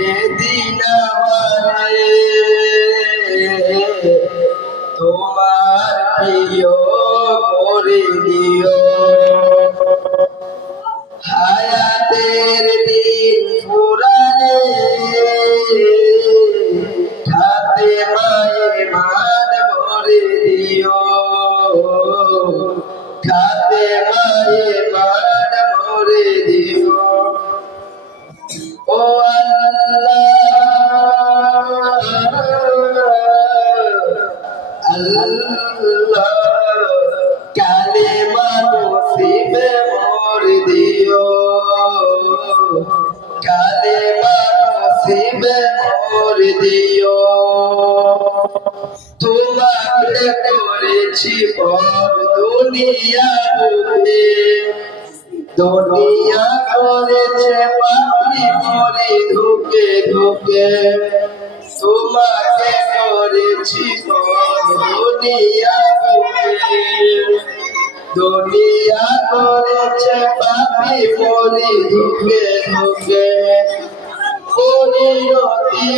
যেদিন আমারে তোমার প্রিয় করে দিও। হায়াতের দিন ফুরালে হাতে মায়ের মান ভরে দিও। খাতে মায়ের মান ভরে দিও। ও আল্লাহ কালেমা নসিবে মোর দিও। কালেমা নসিবে মোর দিও। তোমাকে করেছি পর দুনিয়া বুকে। দুনিয়া করেছে পাপি মরি ধুকে ধুকে। তোমাকে করেছি পর দুনিয়া বুকে। দুনিয়া করেছে পাপি মরি ধুকে ধুকে। পরিণতি